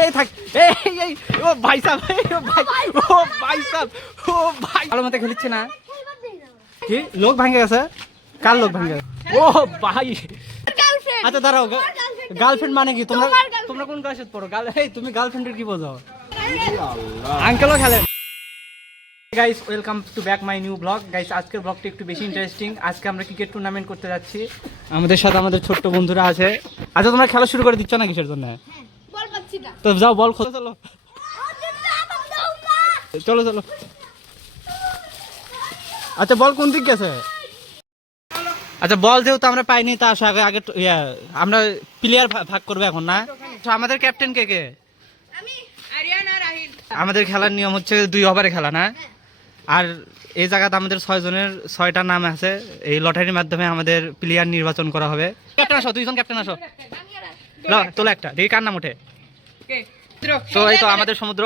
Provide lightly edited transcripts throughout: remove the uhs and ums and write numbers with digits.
এই থাক এই ও ভাই সাহেব ও ভাই সাহেব ও ভাই ভালো মতো খেলছে না কি লোক ভাঙে গেছে কার লোক ভাঙে ও ভাই আচ্ছা দাঁড়াও গার্লফ্রেন্ড মানে কি তোমরা তোমরা কোন ক্লাসে পড়ো এই তুমি গার্লফ্রেন্ডের কি বোঝো আঙ্কেলও খেলেন guys welcome to back my new blog guys আজকের ব্লগটা একটু বেশি ইন্টারেস্টিং আজকে আমরা ক্রিকেট টুর্নামেন্ট করতে যাচ্ছি আমাদের সাথে আমাদের ছোট্ট বন্ধুরা আছে আচ্ছা তোমরা খেলা শুরু করে দিচ্ছ না কিসের জন্য বল পাচ্ছি না তো যাও বল খোঁজো চলো চলো চলো আচ্ছা বল কোন দিক গেছে আচ্ছা বল যেহেতু আমরা পাইনি তা আসা আগে আমরা প্লেয়ার ভাগ করবো এখন না আমাদের ক্যাপ্টেন কে কে আমি আরিয়ান আর রাহিল আমাদের খেলার নিয়ম হচ্ছে 2 ওভারে খেলা না আর এই জায়গাতে আমাদের 6 জনের 6টা নাম আছে এই লটারির মাধ্যমে আমাদের প্লেয়ার নির্বাচন করা হবে ক্যাপ্টেন আসো 2 জন ক্যাপ্টেন আসো তোলো একটা দেখি কার নাম ওঠে তো এই তো আমাদের সমুদ্র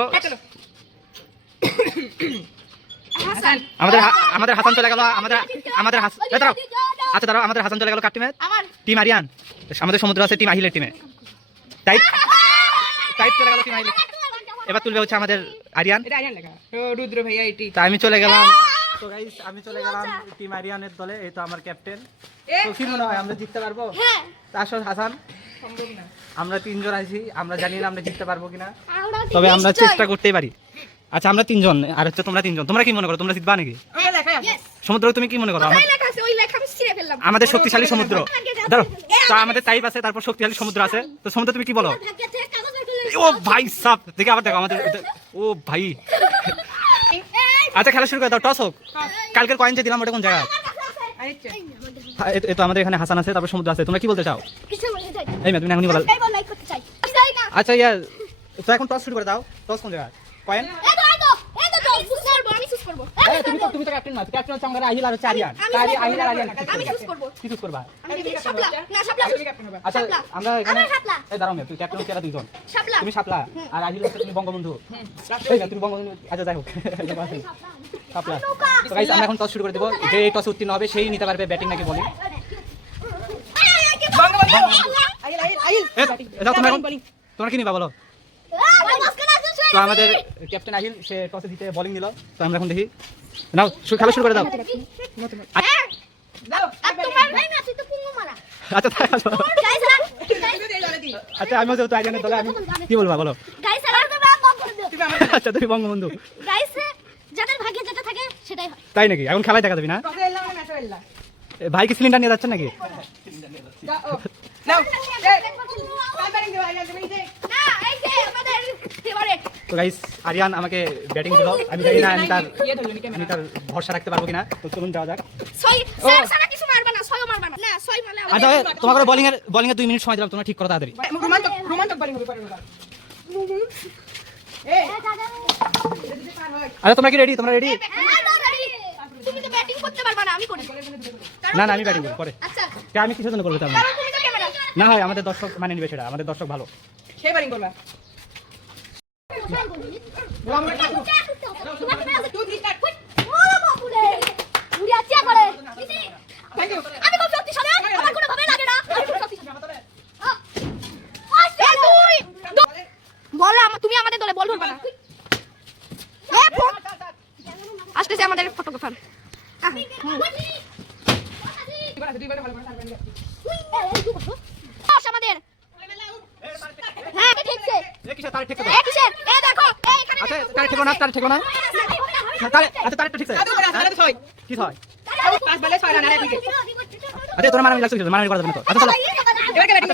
আমাদের হাসান চলে গেল আমাদের আচ্ছা দাঁড়াও আমাদের হাসান চলে গেল কার টিমে টিম আরিয়ান আমাদের সমুদ্র আছে টিম আহিলের টিমে টাইপ চলে গেল টিম আহিলের এবার তুলবে হচ্ছে আমাদের আরিয়ান রুদ্র ভাইয়া এটি তা আমি চলে গেলাম তো গাইস আমি চলে গেলাম টিম আরিয়ানের দলে এই তো আমার ক্যাপ্টেন তো কি মনে হয় আমরা জিততে পারবো হ্যাঁ আসল হাসান সম্ভব না আমরা 3 জন আছি আমরা জানি না আমরা জিততে পারবো কিনা তবে আমরা চেষ্টা করতেই পারি আচ্ছা আমরা 3 জন আর হচ্ছে তোমরা 3 জন তোমরা কি মনে করো তোমরা জিতবা নাকি সমুদ্র তুমি কি মনে করো আমাদের শক্তিশালী সমুদ্র ধরো তো আমাদের টাইপ আছে তারপর শক্তিশালী সমুদ্র আছে তো সমুদ্র তুমি কি বলো ও ভাই সাপ দেখে আবার দেখো আমাদের ও ভাই আচ্ছা খেলা শুরু করে দাও টস হোক কালকের কয়েন যে দিলাম ওটা কোন জায়গা এই তো আমাদের এখানে হাসান আছে তারপর সমুদ্র আছে তোমরা কি বলতে চাও এই তুমি এখনই বলো আচ্ছা ইয়ার তো এখন টস শুরু করে দাও টস কোন জায়গা কয়েন তুমি তো ক্যাপ্টেন না ক্যাপ্টেন হচ্ছে আমাদের আহিল আর হচ্ছে আরিয়ান আহিল আর আরিয়ান আমি চুজ করব কি চুজ করবা আমি শাপলা না শাপলা আচ্ছা আমরা এখানে এই দাঁড়াও তুই ক্যাপ্টেন হচ্ছে এরা 2 জন তুমি শাপলা আর আহিল হচ্ছে তুমি বঙ্গবন্ধু এই না তুমি বঙ্গবন্ধু আচ্ছা যাই হোক শাপলা তো গাইস আমরা এখন টস শুরু করে দেব যে এই টসে উত্তীর্ণ হবে সেই নিতে পারবে ব্যাটিং নাকি বোলিং আহিল যাও তোমরা কি নিবা বলো তো আমাদের ক্যাপ্টেন আহিল সে টসে জিতে বোলিং দিল তো আমরা এখন দেখি নাও খেলা শুরু করে দাও আচ্ছা আচ্ছা আমি যেহেতু আইজনের দলে আমি কি বলবো বলো আচ্ছা তুমি বঙ্গবন্ধু তাই নাকি এখন খেলায় দেখা যাবি না ভাই কি সিলিন্ডার নিয়ে যাচ্ছেন নাকি তো গাইস আরিয়ান আমাকে ব্যাটিং দিল আমি জানি না আমি তার ভরসা রাখতে পারবো কিনা তো চলুন যাওয়া যাক আচ্ছা তোমাকে বোলিং এর 2 মিনিট সময় দিলাম তোমরা ঠিক করো তাড়াতাড়ি আচ্ছা তোমরা কি রেডি তোমরা রেডি না আমি ব্যাটিং করি পরে আমি কিসের জন্য করবো না হয় আমাদের দর্শক মানে নিবে সেটা আমাদের দর্শক ভালো সে ব্যাটিং করবে তুমি আমাদের দলে বল ধরবে না আসতেছে আমাদের ফটোগ্রাফার আমাদের হ্যাঁ ঠিকছে তার ঠিক আছে কিসের এই দেখো এইখানে আচ্ছা তার ঠিক না তার ঠিক না আচ্ছা তার ঠিক আছে কি হয় 5 বলে 6 রান আর 1 উইকেট আচ্ছা তোরা মারামারি লাগছে মারামারি করা যাবে না তো আচ্ছা চলো এবার কে ব্যাটিং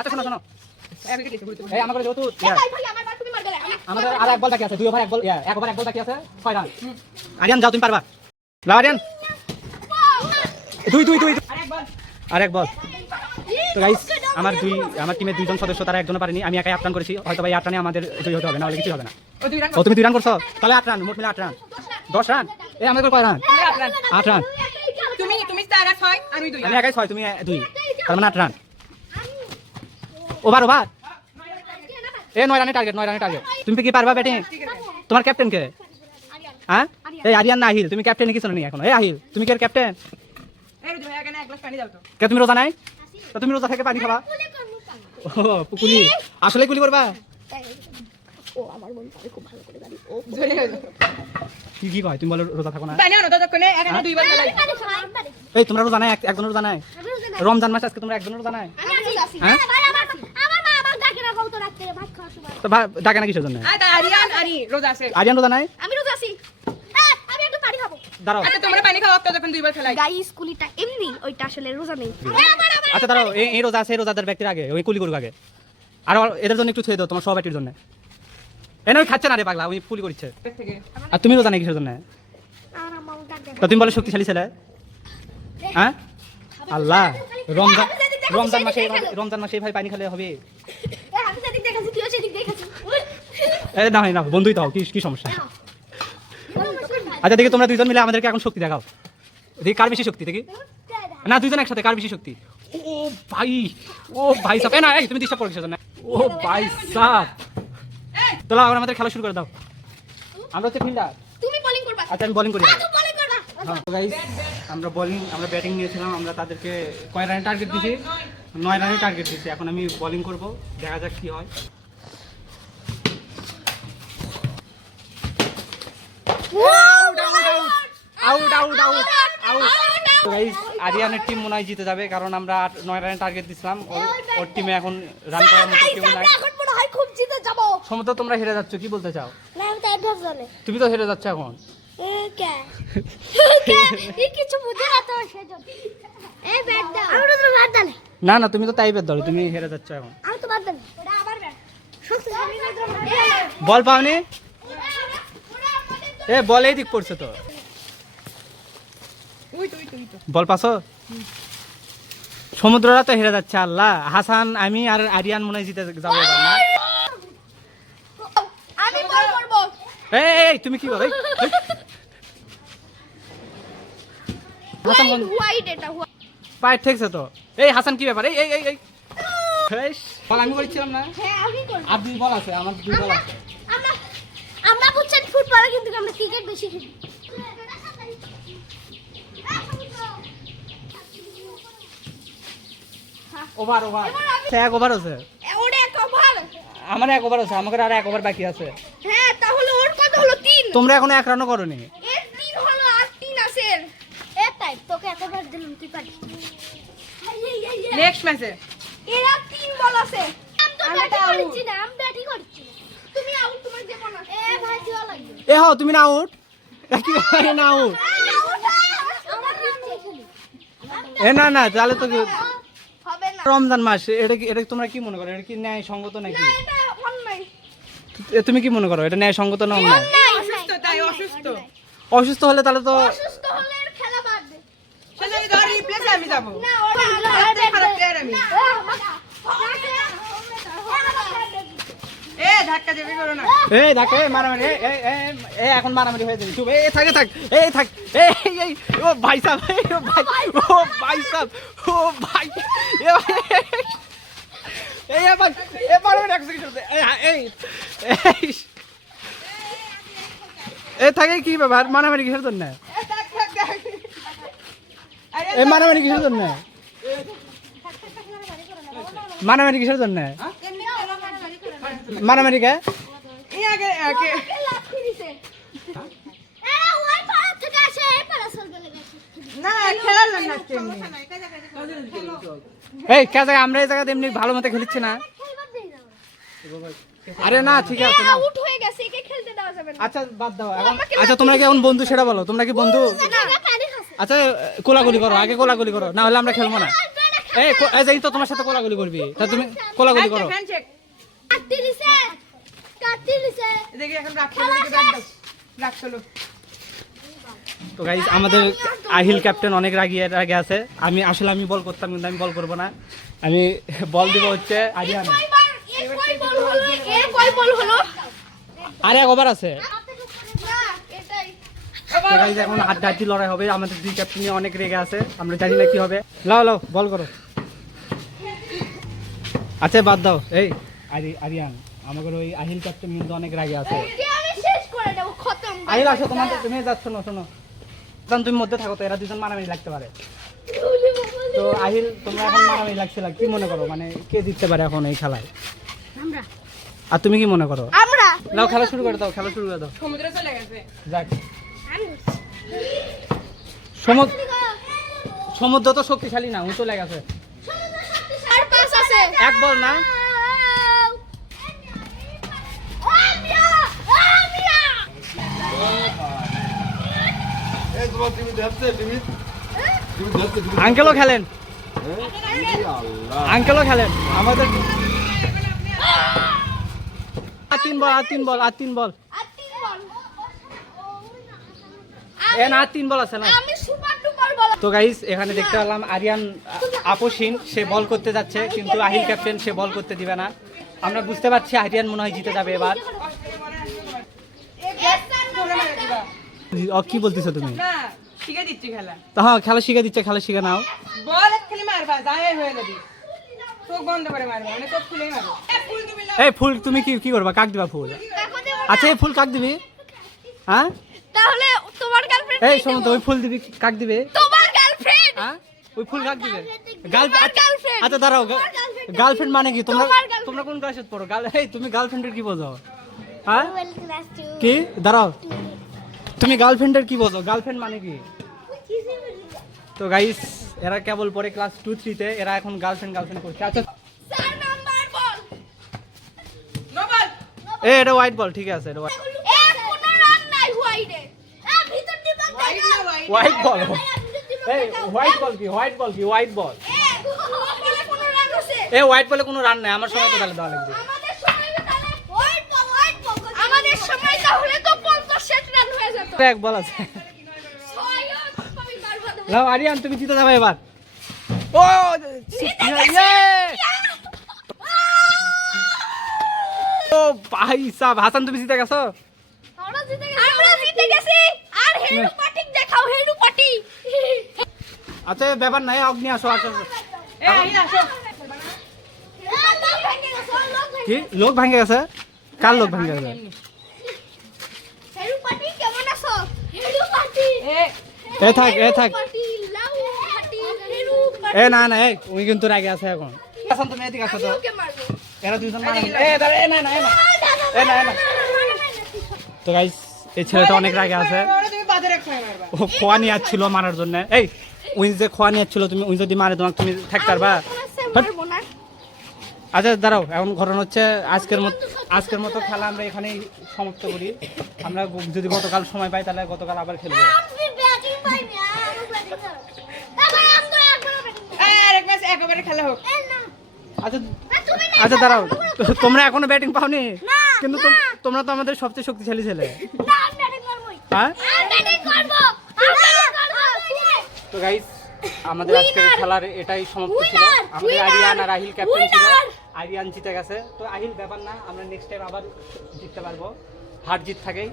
আচ্ছা শোনো 1 উইকেট লিখে এই আমাদের যেহেতু ভাই আমার বার তুমি মার দিলে আমাদের আর এক বল বাকি আছে 2 ওভার এক বল 1 ওভার এক বল বাকি আছে 6 রান আরিয়ান যাও তুমি পারবা লাও আরিয়ান 2 আর এক বল তো গাইস আমার টিমে 2 জন সদস্য তারা একজন পারেনি আমি একাই 8 রান করেছি হয়তো ভাই 8 রানে আমাদের জয় হতে হবে না হলে কিছু হবে না ও তুমি 2 রান করছো তাহলে 8 রান মোট মিলে 8 রান 10 রান এই আমাদের কয় রান 8 রান তুমি 4 আর 6 আমি 2 আমি একাই 6 তুমি 2 তার মানে 8 রান ওভার এই 9 রানের টার্গেট তুমি কি পারবা ব্যাটিং তোমার ক্যাপ্টেন কে হ্যাঁ এই আরিয়ান না আহিল তুমি ক্যাপ্টেন কিছু নেই এখন এই আহিল তুমি কি আর ক্যাপ্টেন এই রুদ্র ভাইয়া কেন এক গ্লাস পানি দাও তো কে তুমি রোজা নাই তো তুমি রোজা থেকে পানি খাবা ও কুলি আসলে কুলি করবা ও আমার বোন পারে খুব ভালো করে গাড়ি ও জোরে হলো কি কি কয় তুমি বলো রোজা থাকো না পানি আনো ততক্ষণে এখানে দুইবার খেলাই পারে সবাই পারে এই তোমরা রোজা নাই একজনের রোজা নাই আমি রোজা নাই রমজান মাস আজকে তোমরা একজনের রোজা নাই আমি রোজা আছি হ্যাঁ? ভাই আমার মা আমার ডাকে না কত রাখতে ভাত খাওয়ার সময় তো ডাকে না কিসের জন্য আরিয়ান আরি রোজা আছে আরিয়ান রোজা নাই আমি রোজা আছি আমি একটু পানি খাবো দাঁড়াও আচ্ছা তোমরা পানি খাও ততক্ষণ দুইবার খেলাই গাইস কুলিটা এমনি ওইটা আসলে রোজা নেই আচ্ছা দাঁড়াও এই রোজা আছে এই রোজাদার ব্যক্তির আগে ওই কুলি করুক আগে আর এদের জন্য একটু ছেড়ে দাও তোমার সহপাঠীর জন্য এনে ওই খাচ্ছে না রে পাগলা ওই কুলি করছে থেকে আর তুমি রোজা নাই কিসের জন্য আমার আম্মা ডাকে তো তুমি বলে শক্তিশালী ছেলে হ্যাঁ আল্লাহ রমজান রমজান মাসে ভাই পানি খেলে হবে আমি সেদিক দেখাচ্ছি তুইও সেদিক দেখাচ্ছিস এ না হয় না বন্ধুই তো হও, কি সমস্যা আচ্ছা দেখি তোমরা দুইজন মিলে আমাদেরকে এখন শক্তি দেখাও দেখি কার বেশি শক্তি দেখি না দুইজন একসাথে কার বেশি শক্তি ও ভাই সাহেব এ না এই তুমি ডিস্টার্ব করছো না ও ভাই সাহেব তোলা আবার আমাদের খেলা শুরু করে দাও আমরা হচ্ছে ফিল্ডার তুমি বোলিং করবা আচ্ছা আমি বোলিং করি তুই বোলিং করবা গাইস আমরা ব্যাটিং নিয়েছিলাম আমরা তাদেরকে কয় রানে টার্গেট দিয়েছি 9 রানে টার্গেট দিয়েছি এখন আমি বোলিং করব দেখা যাক কি হয় আউট আউট আউট আউট তো গাইস আরিয়ানের টিম মনে হয় জিতে যাবে কারণ আমরা 9 রানে টার্গেট দিয়েছিলাম ওর টিমে এখন রান করার মতো কেউ নাই এখন মনে হয় খুব জিতে যাবো সমুদ্র তোমরা হেরে যাচ্ছ কি বলতে চাও না আমি তো অ্যাডভান্স জানি তুমি তো হেরে যাচ্ছ এখন কিছু বুঝে না তো সেজন্য এই ব্যাট দাও আমি তো ব্যাট দাও না না তুমি তো টাইপের দল তুমি হেরে যাচ্ছ এখন আমি তো ব্যাট দাও ওটা আবার ব্যাট সত্যি আমি ব্যাট দাও বল পাওনি এ বল এই দিক পড়ছে তো তুই তো বল পাসো সমুদ্ররা তো হেরে যাচ্ছে আল্লাহ হাসান আমি আর আরিয়ান মনে হয় জিতে যাবো এবার না আমি বল করব এই তুমি কি করো হাসান বল হোয়াইট এটা হোয়াইট পায়ে ঠেকছে তো এই হাসান কি ব্যাপার এই এই এই এই হেস, বল আমি বলছিলাম না হ্যাঁ আমি করব আর দুই বল আছে আমার দুই বল আছে আমরা আমরা বুঝছেন ফুটবল কিন্তু আমরা ক্রিকেট বেশি খেলি ওভার ওভার এক ওভার আছে ওটা এক ওভার আমার এক ওভার আছে আমাকে আর এক ওভার বাকি আছে হ্যাঁ তাহলে ওর কত হলো 3 তোমরা এখনো এক রানও করোনি এর 3 হলো আর 3 আছে এ তাই তোকে এতবার দিলাম তুই পারিস নেক্সট ম্যাচে এরা 3 বল আছে আমি তো আমি ব্যাটিং তো out। করছি না আমি ব্যাটিং করছি তুমি আউট তোমার যে বল আছে এ ভাই দিও লাগবে এ হো তুমি না আউট কি ব্যাপারে না আউট আমার নিচে খেলি এ না না তাহলে তো কি- হবে না রমজান মাস এটা তোমরা কি মনে করো এটা কি ন্যায় সঙ্গত নাকি এটা অন্যায় তুমি কি মনে করো এটা ন্যায় সঙ্গত না অন্যায় অসুস্থ তাই অসুস্থ অসুস্থ হলে তাহলে তো অসুস্থ হলে এর খেলা বাদ দে সেজন্য ধর রিপ্লেসে আমি যাব না ওটা সবচেয়ে খারাপ প্লেয়ার আমি এ ধাক্কা দেবে করো না এই দেখো এই মারামারি এই এখন মারামারি হয়ে যাবে চুপ এই থাকে থাক এই থাক এই এই ও ভাই সাহেব ও ভাই সাহেব ও ভাই এ ভাই এই আবার এ মারামারি এক সেকেন্ড এই থাকে কি ব্যাপার মারামারি কিসের জন্য এ ধাক ধাক ধাক আরে এই মারামারি কিসের জন্য মারামারি কিসের জন্য মারামারি কে এই আগে আগে লাথি দিছে এরা ওই পাড়া থেকে আসে এই পাড়া চলবে গেছে না খেলার না কেমনি এই কে জায়গা আমরা এই জায়গাতে এমনি ভালো মতো খেলছি না খেলবার দেই না আরে না ঠিক আছে না আউট হয়ে গেছে একে খেলতে দেওয়া যাবে না আচ্ছা বাদ দাও এখন আচ্ছা তোমরা কি এখন বন্ধু সেটা বলো তোমরা কি বন্ধু না পানি খাচ্ছে আচ্ছা কোলাগুলি করো আগে কোলাগুলি করো না হলে আমরা খেলবো না এই যে তো তোমার সাথে কোলাগুলি করবি তা তুমি কোলাগুলি করো ফ্যান চেক কাটতে দিছে দেখি এখন রাখ খেলা দিকে ব্যাট দাও রাখ চলো তো গাইস আমাদের আহিল ক্যাপ্টেন অনেক রাগে আছে আমি বল করতাম কিন্তু আমি বল করব না আমি বল দিব হচ্ছে আরিয়ান কয়বার এ কয় বল হলো এ কয় বল হলো আর এক ওভার আছে না এটাই তো গাইস এখন হাড্ডাহাড্ডি লড়াই হবে আমাদের দুই ক্যাপ্টেন অনেক রেগে আছে আমরা জানি না কি হবে লাও লাও বল করো আচ্ছা বাদ দাও এই আরিয়ান আমাদের ওই আহিল ক্যাপ্টেন কিন্তু অনেক রাগে আছে যে আমি শেষ করে দেব খতম আহিল আসো তুমি যাচ্ছ না শোনো তুমি মধ্যে থাকো তো এরা দুজন মারামারি লাগতে পারে তো আহিল তোমরা এখন মারামারি লাগছিল কি মনে করো মানে কে জিততে পারে এখন এই খেলায় আমরা আর তুমি কি মনে করো আমরা নাও খেলা শুরু করে দাও, খেলা শুরু করে দাও। সমুদ্রে চলে গেছে। যাক সমুদ্র তো শক্তিশালী না, ও চলে গেছে। আর পাস আছে। এক বল না, আঙ্কেলও খেলেন, আঙ্কেলও খেলেন আমাদের। আর 3 বল, আর 3 বল, আর 3 বল। এ না, 3 বল আছে না। আমি সুপার ডুপার বল। তো গাইস এখানে দেখতে পেলাম আরিয়ান আপসিন সে বল করতে যাচ্ছে, কিন্তু আহিল ক্যাপ্টেন সে বল করতে দিবে না। আমরা বুঝতে পারছি আরিয়ান মনে হয় জিতে যাবে এবার। কি বলতেছো তুমি? না, শিখে দিচ্ছি খেলা। তো হ্যাঁ, খেলা শিখে দিচ্ছে, খেলা শিখে নাও। বল খালি মারবা, যায় হয়ে যাবি। চোখ বন্ধ করে মারবা, মানে চোখ খুলেই মারো। ফুল তুমি লাও। এই ফুল তুমি কি করবা? কাক দিবা ফুল? আচ্ছা এই ফুল কাক দিবি? হ্যাঁ তাহলে তোমার গার্লফ্রেন্ড এই শোনো তো, ওই ফুল দিবি কাক দিবে? তোমার গার্লফ্রেন্ড হ্যাঁ ওই ফুল কাক দিবে? তোমার girlfriend। আচ্ছা দাঁড়াও, তোমার girlfriend। গার্লফ্রেন্ড মানে কি? তোমরা তোমার girlfriend। তোমরা কোন ক্লাসে পড়ো? এই তুমি গার্লফ্রেন্ডের কি বোঝো? হ্যাঁ কি? দাঁড়াও, তুমি গার্লফ্রেন্ডের কি বোঝো? গার্লফ্রেন্ড মানে কি? তো গাইস এরা কেবল পরে ক্লাস 2-3 তে, এরা এখন গার্লফ্রেন্ড করছে। আচ্ছা স্যার নাম্বার বল। No ball. এটা হোয়াইট বল, ঠিক আছে এটা এ কোনো রান নাই হোয়াইটে। ভিতর দিবা হোয়াইট না হোয়াইট। White ball. এই হোয়াইট বল কি? হোয়াইট বল কি? White ball. বলে কোনো রান আছে। এই হোয়াইট বলে কোনো রান নাই, আমার সময় তো তাহলে দেওয়া লাগবে। আমাদের সময় তাহলে হোয়াইট বল আমাদের সময় তাহলে তো 50 রান হয়ে যেত। এক বল আছে। 6 আমি পারবো না। লাও আরিয়ান, তুমি জিতে যাবে এবার। ও ইয়ে! ও ভাই সাহেব, হাসান তুমি জিতে গেছো। আমরা জিতে গেছি। আর হেডু পার্টি দেখাও, হেডু পার্টি। আচ্ছা ব্যাপার নাই, অগ্নি আসো আসো। এ আহিল আসো। কি লোক ভাঙে গেছে? কার লোক ভাঙে গেছে? হেডু পার্টি কেমন আছো? হেডু পার্টি। এ এ থাক। পার্টি লাউ পার্টি হেডু পার্টি। এ না এই উনি কিন্তু রাগে আছে এখন। হাসান তুমি এদিকে আসো তো। ওকে মারবো। এরা দুজন মারা দাঁড়া, না। তো গাইস এই ছেলেটা অনেক রাগে আছে। তুমি বাজারে খাই মারবা। ও খোয়া নিয়ে আসছিল মারার জন্য। এই উনি যে খোয়া নিয়ে আসছিল, তুমি উনি যদি মারে তোমাকে, তুমি থাকতে পারবা? মারবো না। আচ্ছা দাঁড়াও, এখন ঘটনা হচ্ছে আজকের মতো খেলা আমরা এখানেই সমাপ্ত করি। আমরা যদি গতকাল সময় পাই তাহলে গতকাল আবার খেলবো। আমি ব্যাটিং পাই না, আমি ব্যাটিং করব। তারপর আমি তো একবার ব্যাটিং করব। আরেক ম্যাচ একেবারে খেলা হোক। না আচ্ছা তুমি না। আচ্ছা দাঁড়াও, তোমরা এখনো ব্যাটিং পাওনি? না, কিন্তু তোমরা তো আমাদের সবচেয়ে শক্তিশালী ছেলে। না আমি ব্যাটিং করবই। হ্যাঁ আর ব্যাটিং করব। আর ব্যাটিং করব। তো গাইস আমাদের আজকের খেলার এটাই সমাপ্ত ছিল। Winner! আমাদের Winner! আরিয়ান আর আহিল ক্যাপ্টেন ছিল। Winner! আরিয়ান জিতে গেছে। তো আহিল ব্যাপার না, আমরা নেক্সট টাইম আবার জিততে পারবো, হার জিত থাকেই।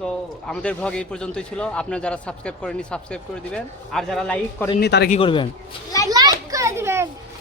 তো আমাদের ব্লগ এই পর্যন্তই ছিল। আপনারা যারা সাবস্ক্রাইব করেননি সাবস্ক্রাইব করে দিবেন, আর যারা লাইক করেননি তারা কি করবেন? লাইক করে দিবেন।